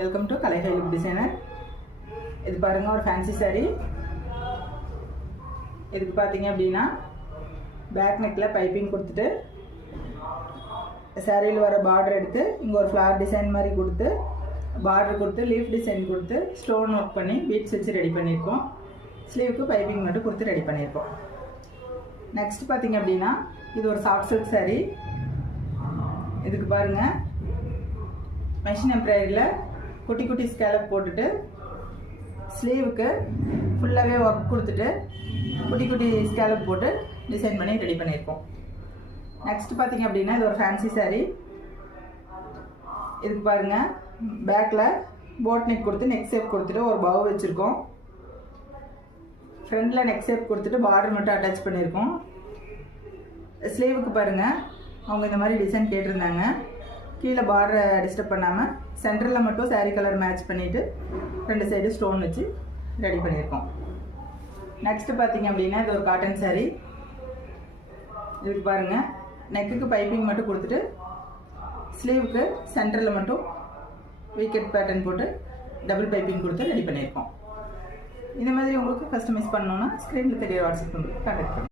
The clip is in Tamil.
வெல்கம் டு கலைஹை லுக் டிசைனர். இது பாருங்கள், ஒரு ஃபேன்சி சாரீ. இதுக்கு பார்த்தீங்க அப்படின்னா பேக் நெக்கில் பைப்பிங் கொடுத்துட்டு சாரியில் வர பார்டர் எடுத்து இங்கே ஒரு ஃப்ளார் டிசைன் மாதிரி கொடுத்து பார்டர் கொடுத்து லீஃப் டிசைன் கொடுத்து ஸ்டோன் ஒர்க் பண்ணி பீட்ஸ் வச்சு ரெடி பண்ணியிருக்கோம். ஸ்லீவுக்கு பைப்பிங் மட்டும் கொடுத்து ரெடி பண்ணியிருக்கோம். நெக்ஸ்ட் பார்த்தீங்க அப்படின்னா இது ஒரு சாஃப்ட் சில்க் சாரீ. இதுக்கு பாருங்கள், மெஷின் எம்ப்ராய்டரியில் குட்டி குட்டி ஸ்கேலப் போட்டுட்டு ஸ்லீவுக்கு ஃபுல்லாகவே ஒர்க் கொடுத்துட்டு குட்டி குட்டி ஸ்கேலப் போட்டு டிசைன் பண்ணி ரெடி பண்ணியிருக்கோம். நெக்ஸ்ட் பார்த்தீங்க அப்படின்னா இது ஒரு ஃபேன்சி சாரீ. இதுக்கு பாருங்கள், பேக்கில் போட் நெக் கொடுத்து நெக் ஷேப் கொடுத்துட்டு ஒரு பவு வச்சுருக்கோம். ஃப்ரண்டில் நெக் ஷேப் கொடுத்துட்டு பார்டர் மட்டும் அட்டாச் பண்ணியிருக்கோம். ஸ்லீவுக்கு பாருங்கள், அவங்க இந்த மாதிரி டிசைன் கேட்டிருந்தாங்க. கீழே பார்டரை டிஸ்டர்ப் பண்ணாமல் சென்டரில் மட்டும் சாரீ கலர் மேட்ச் பண்ணிவிட்டு 2 சைடு ஸ்டோன் வச்சு ரெடி பண்ணியிருக்கோம். நெக்ஸ்ட்டு பார்த்தீங்க அப்படின்னா இது ஒரு காட்டன் சாரீ. இதுக்கு பாருங்கள், நெக்குக்கு பைப்பிங் மட்டும் கொடுத்துட்டு ஸ்லீவுக்கு சென்டரில் மட்டும் வீக்கெட் பேட்டர்ன் போட்டு டபுள் பைப்பிங் கொடுத்து ரெடி பண்ணியிருக்கோம். இந்த மாதிரி உங்களுக்கு கஸ்டமைஸ் பண்ணணுன்னா ஸ்க்ரீனில் தெரிய வாட்ஸ்அப் பண்ணுறது கான்டாக்ட் பண்ணுங்கள்.